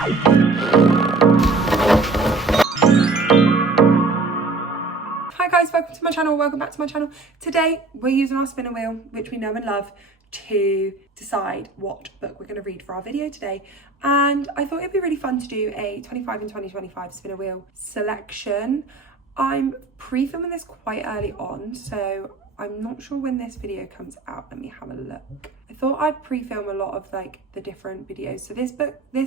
Hi guys, welcome to my channel, welcome back to my channel. Today we're using our spinner wheel, which we know and love, to decide what book we're going to read for our video today. And I thought it'd be really fun to do a 25 and 2025 spinner wheel selection. I'm pre-filming this quite early on, so I'm not sure when this video comes out. Let me have a look. I thought I'd pre-film a lot of like the different videos. So this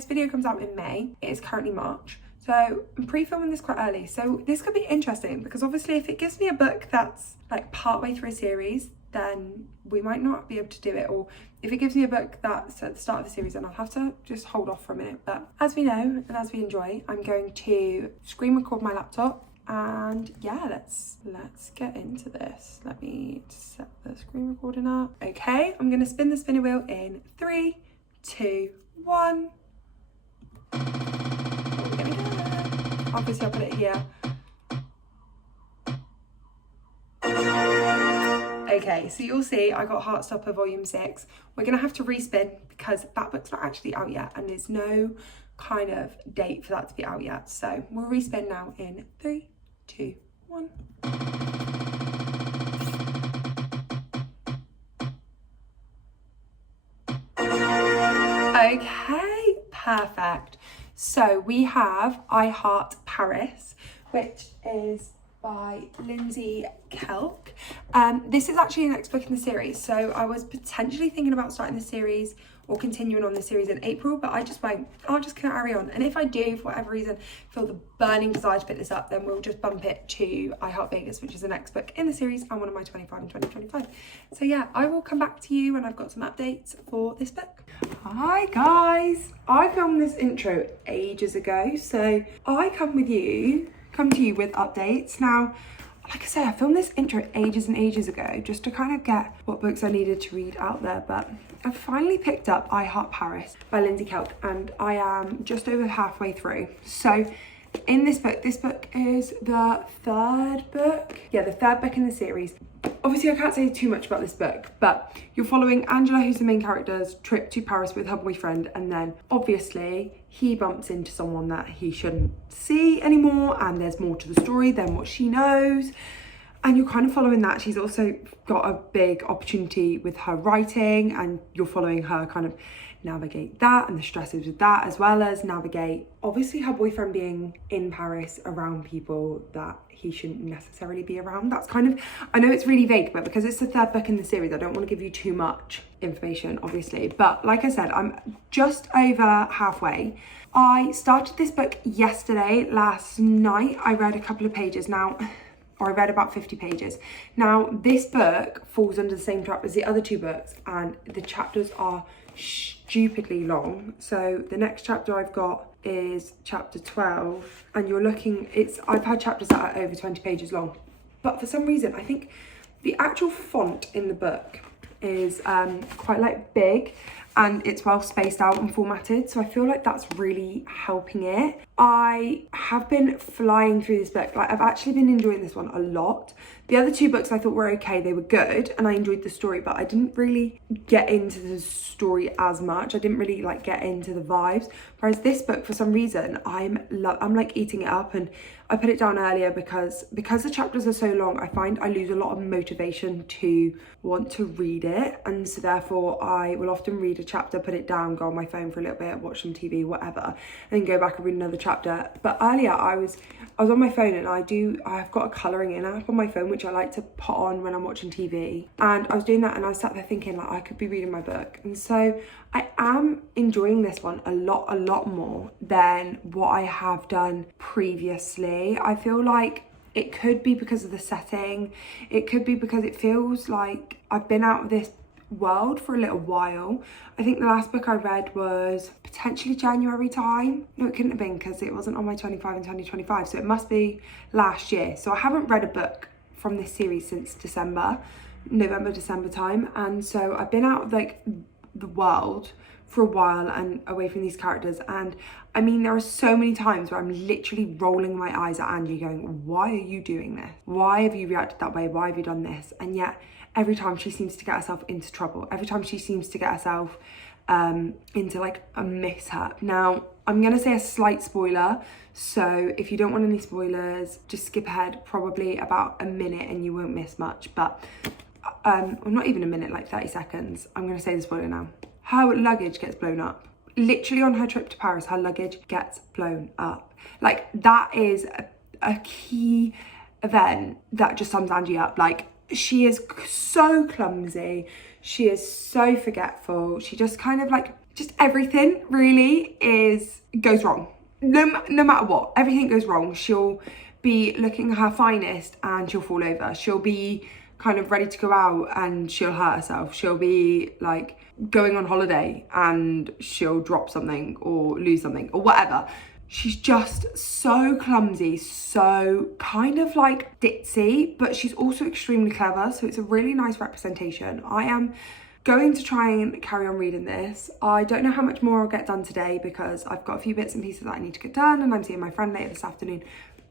video comes out in May. It is currently March. So I'm pre-filming this quite early. So this could be interesting because obviously if it gives me a book that's like partway through a series, then we might not be able to do it. Or if it gives me a book that's at the start of the series, then I'll have to just hold off for a minute. But as we know and as we enjoy, I'm going to screen record my laptop. And yeah, let's get into this. Let me set the screen recording up. Okay, I'm gonna spin the spinner wheel in 3, 2, 1. Obviously I'll put it here. Okay, so you'll see I got Heartstopper Volume 6. We're gonna have to respin because that book's not actually out yet and there's no kind of date for that to be out yet. So we'll respin now in 3, 2, 1. Okay, perfect. So we have I Heart Paris, which is by Lindsay Kelk. This is actually the next book in the series. So I was potentially thinking about starting the series or continuing on the series in April, but I just won't. I'll just carry on. And if I do, for whatever reason, feel the burning desire to pick this up, then we'll just bump it to I Heart Vegas, which is the next book in the series and one of my 25 and 2025. So yeah, I will come back to you when I've got some updates for this book. Hi guys, I filmed this intro ages ago, so I come to you with updates. Now, like I say, I filmed this intro ages and ages ago just to kind of get what books I needed to read out there, but I've finally picked up I Heart Paris by Lindsay Kelk and I am just over halfway through. So in this book is the third book. Yeah, the third book in the series. Obviously, I can't say too much about this book, but you're following Angela, who's the main character's trip to Paris with her boyfriend, and then obviously he bumps into someone that he shouldn't see anymore, and there's more to the story than what she knows. And you're kind of following that. She's also got a big opportunity with her writing, and you're following her kind of navigate that and the stresses with that, as well as navigate obviously her boyfriend being in Paris around people that he shouldn't necessarily be around. That's kind of, I know it's really vague, but because it's the third book in the series, I don't want to give you too much information, obviously. But like I said, I'm just over halfway. I started this book yesterday, last night. I read a couple of pages now. Or I read about 50 pages. Now, this book falls under the same trap as the other two books, and the chapters are stupidly long. So the next chapter I've got is chapter 12, and you're looking, I've had chapters that are over 20 pages long. But for some reason, I think the actual font in the book is quite like big, and it's well spaced out and formatted, so I feel like that's really helping it. I have been flying through this book. Like, I've actually been enjoying this one a lot. The other two books I thought were okay, they were good and I enjoyed the story, but I didn't really get into the story as much. I didn't really like get into the vibes, whereas this book, for some reason, I'm like eating it up. And I put it down earlier because the chapters are so long, I find I lose a lot of motivation to want to read it, and so therefore I will often read a chapter, put it down, go on my phone for a little bit, watch some TV, whatever, and then go back and read another chapter. But earlier I was on my phone, and I've got a colouring in app on my phone which I like to put on when I'm watching TV, and I was doing that and I was sat there thinking like I could be reading my book. And so I am enjoying this one a lot more than what I have done previously. I feel like it could be because of the setting, it could be because it feels like I've been out of this world for a little while. I think the last book I read was potentially January time. No, it couldn't have been because it wasn't on my 25 and 2025, so it must be last year. So I haven't read a book from this series since November, December time, and so I've been out of like the world for a while and away from these characters. And I mean, there are so many times where I'm literally rolling my eyes at Angie going, why are you doing this? Why have you reacted that way? Why have you done this? And yet every time she seems to get herself into trouble. Every time she seems to get herself into like a mishap. Now, I'm going to say a slight spoiler, so if you don't want any spoilers, just skip ahead probably about a minute and you won't miss much, but well, not even a minute, like 30 seconds. I'm going to say the spoiler now. Her luggage gets blown up. Literally on her trip to Paris, her luggage gets blown up. Like, that is a key event that just sums Angie up. Like, she is so clumsy. She is so forgetful. She just kind of like, just everything really goes wrong. No matter what, everything goes wrong. She'll be looking her finest and she'll fall over. She'll be kind of ready to go out and she'll hurt herself. She'll be like going on holiday and she'll drop something or lose something or whatever. She's just so clumsy, so kind of like ditzy, but she's also extremely clever. So it's a really nice representation. I am going to try and carry on reading this. I don't know how much more I'll get done today because I've got a few bits and pieces that I need to get done and I'm seeing my friend later this afternoon.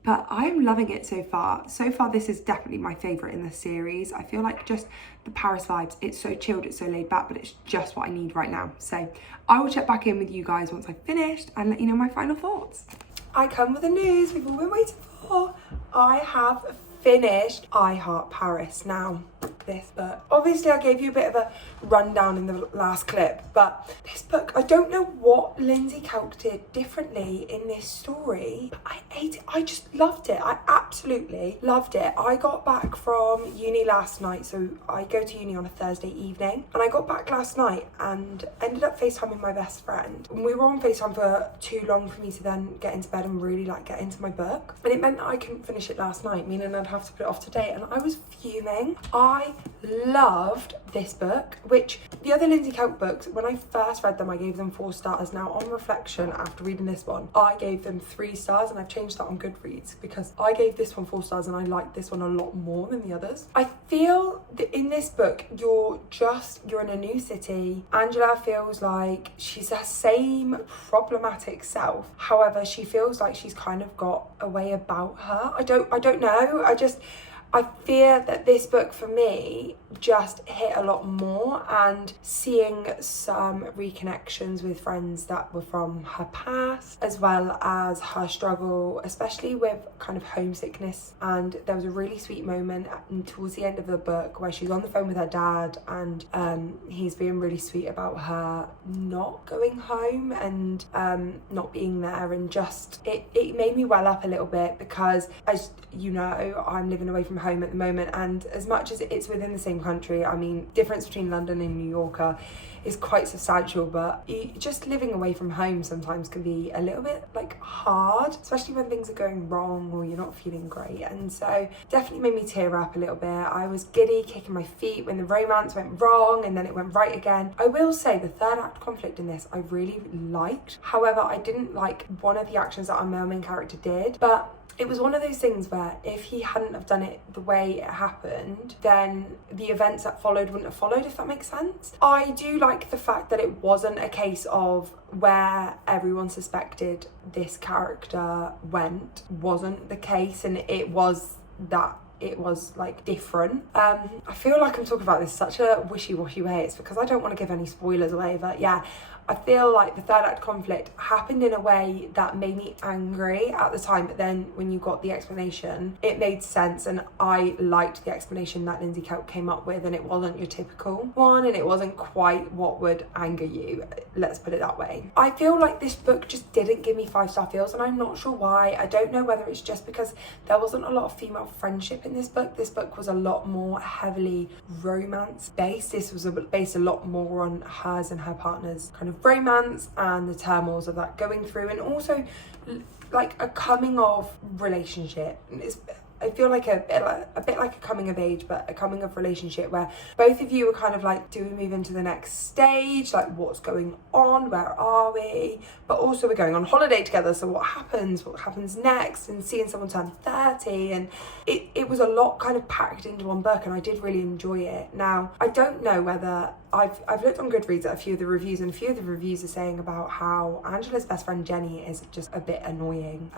But I'm loving it so far. So far, this is definitely my favourite in the series. I feel like just the Paris vibes, it's so chilled, it's so laid back, but it's just what I need right now. So I will check back in with you guys once I've finished and let you know my final thoughts. I come with the news we've all been waiting for. I have finished I Heart Paris now. This book. Obviously, I gave you a bit of a rundown in the last clip, but this book, I don't know what Lindsay Kelk did differently in this story, but I ate it. I just loved it. I absolutely loved it. I got back from uni last night, so I go to uni on a Thursday evening, and I got back last night and ended up FaceTiming my best friend. And we were on FaceTime for too long for me to then get into bed and really like get into my book, and it meant that I couldn't finish it last night, meaning I'd have to put it off today, and I was fuming. I loved this book, which the other Lindsay Kelk books, when I first read them, I gave them 4 stars. Now, on reflection, after reading this one, I gave them 3 stars, and I've changed that on Goodreads because I gave this one 4 stars and I liked this one a lot more than the others. I feel that in this book, you're in a new city. Angela feels like she's her same problematic self. However, she feels like she's kind of got a way about her. I don't know. I fear that this book for me just hit a lot more, and seeing some reconnections with friends that were from her past, as well as her struggle, especially with kind of homesickness. And there was a really sweet moment towards the end of the book where she's on the phone with her dad and he's being really sweet about her not going home and not being there, and just it made me well up a little bit because, as you know, I'm living away from home at the moment, and as much as it's within the same country, I mean, difference between London and New York is quite substantial, but just living away from home sometimes can be a little bit like hard, especially when things are going wrong or you're not feeling great. And so definitely made me tear up a little bit. I was giddy, kicking my feet when the romance went wrong and then it went right again. I will say the third act conflict in this I really liked. However, I didn't like one of the actions that our male main character did, but it was one of those things where if he hadn't have done it the way it happened, then the events that followed wouldn't have followed, if that makes sense. I do like the fact that it wasn't a case of where everyone suspected this character wasn't the case, and it was like different. I feel like I'm talking about this such a wishy-washy way. It's because I don't want to give any spoilers away, but yeah, I feel like the third act conflict happened in a way that made me angry at the time, but then when you got the explanation, it made sense, and I liked the explanation that Lindsay Kelk came up with, and it wasn't your typical one, and it wasn't quite what would anger you, let's put it that way. I feel like this book just didn't give me 5-star feels, and I'm not sure why. I don't know whether it's just because there wasn't a lot of female friendship in this book. This book was a lot more heavily romance based. This was based a lot more on hers and her partner's kind of romance and the turmoils of that going through, and also like a coming of relationship. I feel like a bit like a coming of age, but a coming of relationship where both of you are kind of like, do we move into the next stage? Like, what's going on? Where are we? But also we're going on holiday together, so what happens? What happens next? And seeing someone turn 30, and it was a lot kind of packed into one book, and I did really enjoy it. Now, I don't know whether I've looked on Goodreads at a few of the reviews, and a few of the reviews are saying about how Angela's best friend Jenny is just a bit annoying.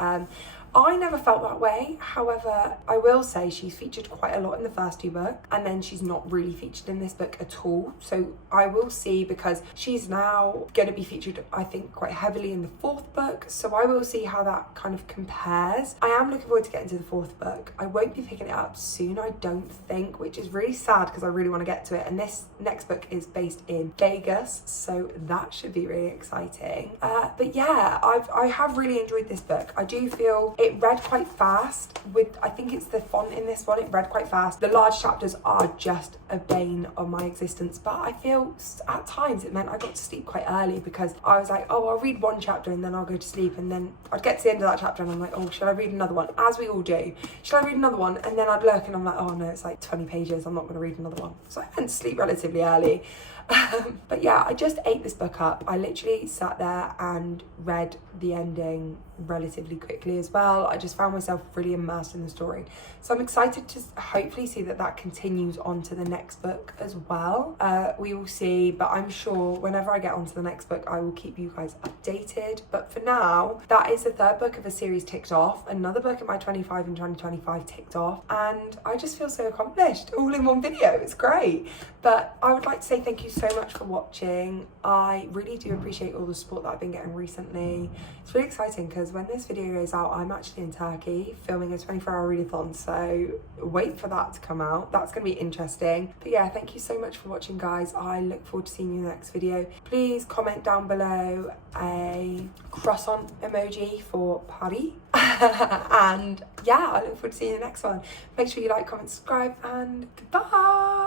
I never felt that way. However, I will say she's featured quite a lot in the first 2 books, and then she's not really featured in this book at all. So I will see, because she's now going to be featured, I think, quite heavily in the 4th book. So I will see how that kind of compares. I am looking forward to getting to the 4th book. I won't be picking it up soon, I don't think, which is really sad because I really want to get to it. And this next book is based in Vegas, so that should be really exciting. But yeah, I have really enjoyed this book. I do feel it read quite fast. I think it's the font in this one, it read quite fast. The large chapters are just a bane of my existence, but I feel at times it meant I got to sleep quite early, because I was like, oh, I'll read 1 chapter and then I'll go to sleep, and then I'd get to the end of that chapter and I'm like, oh, should I read another one? As we all do. Should I read another one? And then I'd look and I'm like, oh no, it's like 20 pages, I'm not going to read another one. So I went to sleep relatively early. But yeah, I just ate this book up. I literally sat there and read the ending relatively quickly as well. I just found myself really immersed in the story. So I'm excited to hopefully see that continues on to the next book as well. We will see, but I'm sure whenever I get onto the next book, I will keep you guys updated. But for now, that is the 3rd book of a series ticked off. Another book in my 25 and 2025 ticked off. And I just feel so accomplished all in one video. It's great. But I would like to say thank you so much for watching. I really do appreciate all the support that I've been getting recently. It's really exciting because when this video goes out, I'm actually in Turkey filming a 24-hour readathon, so wait for that to come out. That's going to be interesting. But yeah, thank you so much for watching, guys. I look forward to seeing you in the next video. Please comment down below a croissant emoji for Paris. And yeah, I look forward to seeing you in the next one. Make sure you like, comment, subscribe, and goodbye.